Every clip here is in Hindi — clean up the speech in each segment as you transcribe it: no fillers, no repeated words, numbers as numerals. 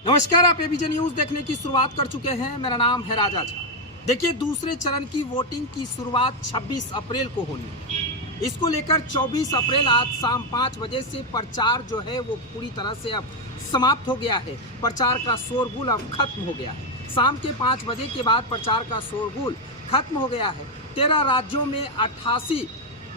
नमस्कार, आप एबीजे न्यूज देखने की शुरुआत कर चुके हैं। मेरा नाम है राजा झा। देखिए, दूसरे चरण की वोटिंग की शुरुआत 26 अप्रैल को होनी है। इसको लेकर 24 अप्रैल आज शाम 5 बजे से प्रचार जो है वो पूरी तरह से अब समाप्त हो गया है। प्रचार का शोरगुल अब खत्म हो गया है। शाम के 5 बजे के बाद प्रचार का शोरगुल खत्म हो गया है। 13 राज्यों में 88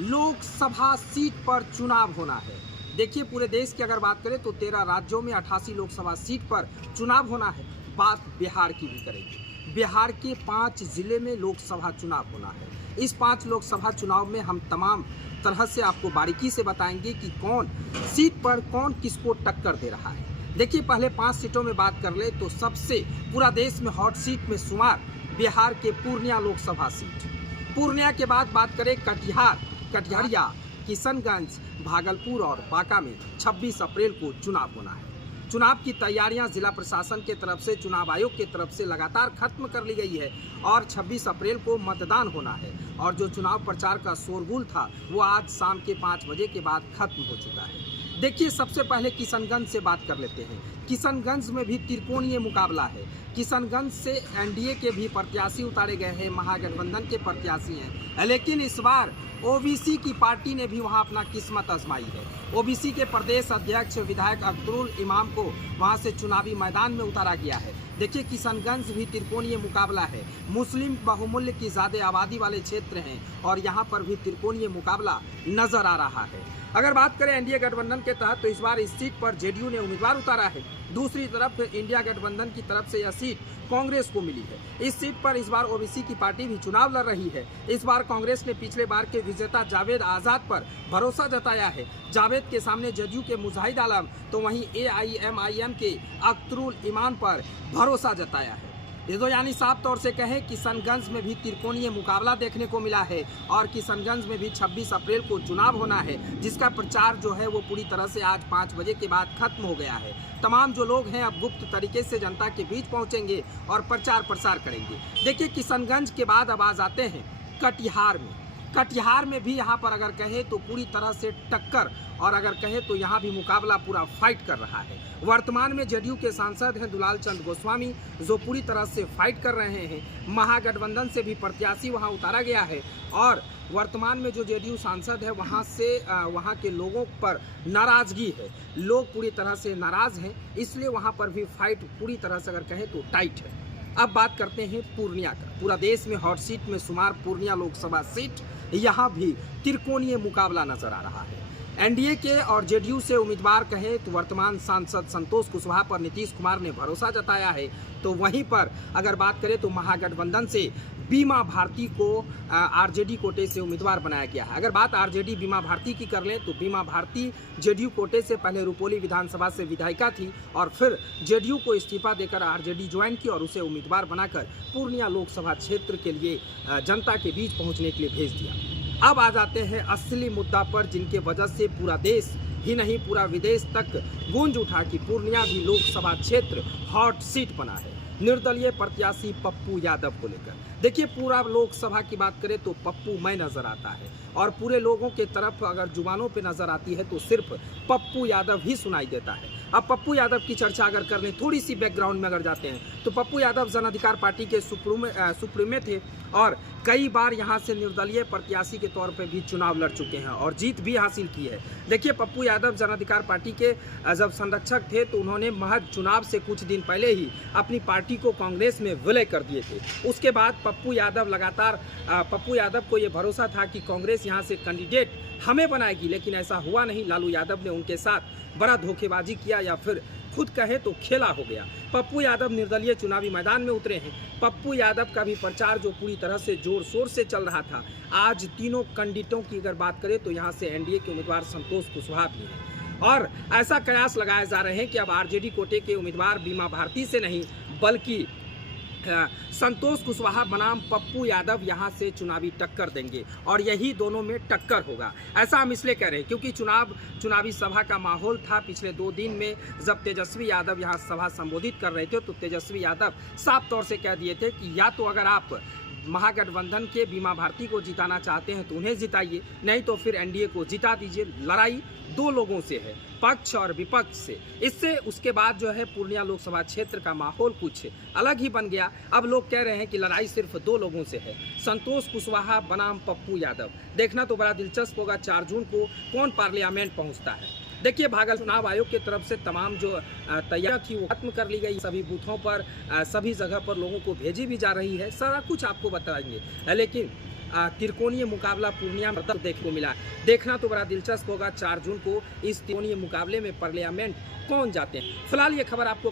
लोकसभा सीट पर चुनाव होना है। देखिए, पूरे देश की अगर बात करें तो 13 राज्यों में 88 लोकसभा सीट पर चुनाव होना है। बात बिहार की भी करेंगे। बिहार के 5 जिले में लोकसभा चुनाव होना है। इस 5 लोकसभा चुनाव में हम तमाम तरह से आपको बारीकी से बताएंगे कि कौन सीट पर कौन किसको टक्कर दे रहा है। देखिए, पहले 5 सीटों में बात कर ले तो सबसे पूरा देश में हॉट सीट में शुमार बिहार के पूर्णिया लोकसभा सीट। पूर्णिया के बाद बात करें कटिहारिया, किशनगंज, भागलपुर और बांका में 26 अप्रैल को चुनाव होना है। चुनाव की तैयारियां जिला प्रशासन के तरफ से, चुनाव आयोग के तरफ से लगातार खत्म कर ली गई है और 26 अप्रैल को मतदान होना है। और जो चुनाव प्रचार का शोरगुल था वो आज शाम के 5 बजे के बाद खत्म हो चुका है। देखिए, सबसे पहले किशनगंज से बात कर लेते हैं। किशनगंज में भी त्रिकोणीय मुकाबला है। किशनगंज से एनडीए के भी प्रत्याशी उतारे गए हैं, महागठबंधन के प्रत्याशी हैं, लेकिन इस बार ओबीसी की पार्टी ने भी वहां अपना किस्मत आजमाई है। ओबीसी के प्रदेश अध्यक्ष विधायक अख्तरुल इमाम को वहां से चुनावी मैदान में उतारा गया है। देखिए, किशनगंज भी त्रिकोणीय मुकाबला है। मुस्लिम बहुमूल्य की ज्यादा आबादी वाले क्षेत्र हैं और यहाँ पर भी त्रिकोणीय मुकाबला नजर आ रहा है। अगर बात करें एनडीए गठबंधन के तहत तो इस बार इस सीट पर जेडीयू ने उम्मीदवार उतारा है। दूसरी तरफ इंडिया गठबंधन की तरफ से यह सीट कांग्रेस को मिली है। इस सीट पर इस बार ओबीसी की पार्टी भी चुनाव लड़ रही है। इस बार कांग्रेस ने पिछले बार के विजेता जावेद आजाद पर भरोसा जताया है। जावेद के सामने जेडीयू के मुजाहिद आलम तो वहीं एआईएमआईएम के अख्तरुल इमाम पर भरोसा जताया है। ये तो यानी साफ तौर से कहें किशनगंज में भी त्रिकोणीय मुकाबला देखने को मिला है और किशनगंज में भी 26 अप्रैल को चुनाव होना है, जिसका प्रचार जो है वो पूरी तरह से आज 5 बजे के बाद खत्म हो गया है। तमाम जो लोग हैं अब गुप्त तरीके से जनता के बीच पहुंचेंगे और प्रचार प्रसार करेंगे। देखिए, किशनगंज के बाद अब आ जाते हैं कटिहार में। कटिहार में भी यहाँ पर अगर कहें तो पूरी तरह से टक्कर और अगर कहें तो यहाँ भी मुकाबला पूरा फाइट कर रहा है। वर्तमान में जेडीयू के सांसद हैं दुलाल चंद गोस्वामी, जो पूरी तरह से फाइट कर रहे हैं। महागठबंधन से भी प्रत्याशी वहाँ उतारा गया है और वर्तमान में जो जेडीयू सांसद है वहाँ से वहाँ के लोगों पर नाराजगी है। लोग पूरी तरह से नाराज हैं, इसलिए वहाँ पर भी फाइट पूरी तरह से अगर कहें तो टाइट है। अब बात करते हैं पूर्णिया का। पूरा देश में हॉट सीट में शुमार पूर्णिया लोकसभा सीट, यहाँ भी त्रिकोणीय मुकाबला नजर आ रहा है। एनडीए के और जेडीयू से उम्मीदवार कहें तो वर्तमान सांसद संतोष कुशवाहा पर नीतीश कुमार ने भरोसा जताया है, तो वहीं पर अगर बात करें तो महागठबंधन से बीमा भारती को आरजेडी कोटे से उम्मीदवार बनाया गया है। अगर बात आरजेडी बीमा भारती की कर लें तो बीमा भारती जेडीयू कोटे से पहले रुपौली विधानसभा से विधायिका थी और फिर जेडीयू को इस्तीफा देकर आरजेडी ज्वाइन की और उसे उम्मीदवार बनाकर पूर्णिया लोकसभा क्षेत्र के लिए जनता के बीच पहुंचने के लिए भेज दिया। अब आ जाते हैं असली मुद्दा पर, जिनके वजह से पूरा देश ही नहीं पूरा विदेश तक गूंज उठा कि पूर्णिया भी लोकसभा क्षेत्र हॉट सीट बना है निर्दलीय प्रत्याशी पप्पू यादव को लेकर। देखिए, पूरा लोकसभा की बात करें तो पप्पू मैं नजर आता है और पूरे लोगों के तरफ अगर जुबानों पे नजर आती है तो सिर्फ पप्पू यादव ही सुनाई देता है। अब पप्पू यादव की चर्चा अगर करने थोड़ी सी बैकग्राउंड में अगर जाते हैं तो पप्पू यादव जन अधिकार पार्टी के सुप्रीमे थे और कई बार यहां से निर्दलीय प्रत्याशी के तौर पे भी चुनाव लड़ चुके हैं और जीत भी हासिल की है। देखिए, पप्पू यादव जन अधिकार पार्टी के जब संरक्षक थे तो उन्होंने महज चुनाव से कुछ दिन पहले ही अपनी पार्टी को कांग्रेस में विलय कर दिए थे। उसके बाद पप्पू यादव को ये भरोसा था कि कांग्रेस यहाँ से कैंडिडेट हमें बनाएगी, लेकिन ऐसा हुआ नहीं। लालू यादव ने उनके साथ बड़ा धोखेबाजी किया या फिर खुद कहे तो खेला हो गया। पप्पू यादव निर्दलीय चुनावी मैदान में उतरे हैं। पप्पू यादव का भी प्रचार जो पूरी तरह से जोर शोर से चल रहा था। आज तीनों कैंडिडेटों की अगर बात करें तो यहाँ से एनडीए के उम्मीदवार संतोष कुशवाहा भी हैं और ऐसा कयास लगाए जा रहे हैं कि अब आरजेडी कोटे के उम्मीदवार बीमा भारती से नहीं बल्कि संतोष कुशवाहा बनाम पप्पू यादव यहां से चुनावी टक्कर देंगे और यही दोनों में टक्कर होगा। ऐसा हम इसलिए कह रहे हैं क्योंकि चुनावी सभा का माहौल था। पिछले 2 दिन में जब तेजस्वी यादव यहां सभा संबोधित कर रहे थे तो तेजस्वी यादव साफ तौर से कह दिए थे कि या तो अगर आप महागठबंधन के बीमा भारती को जिताना चाहते हैं तो उन्हें जिताइए, नहीं तो फिर एनडीए को जिता दीजिए। लड़ाई दो लोगों से है, पक्ष और विपक्ष से। इससे उसके बाद जो है पूर्णिया लोकसभा क्षेत्र का माहौल कुछ अलग ही बन गया। अब लोग कह रहे हैं कि लड़ाई सिर्फ दो लोगों से है, संतोष कुशवाहा बनाम पप्पू यादव। देखना तो बड़ा दिलचस्प होगा 4 जून को कौन पार्लियामेंट पहुंचता है। देखिए, भागलपुर चुनाव आयोग की तरफ से तमाम जो तैयारी थी वो खत्म कर ली गई। सभी बूथों पर सभी जगह पर लोगों को भेजी भी जा रही है, सारा कुछ आपको बताएंगे। लेकिन त्रिकोणीय मुकाबला पूर्णिया में देखने को मिला। देखना तो बड़ा दिलचस्प होगा 4 जून को इस त्रिकोणीय मुकाबले में पार्लियामेंट कौन जाते हैं। फिलहाल ये खबर आपको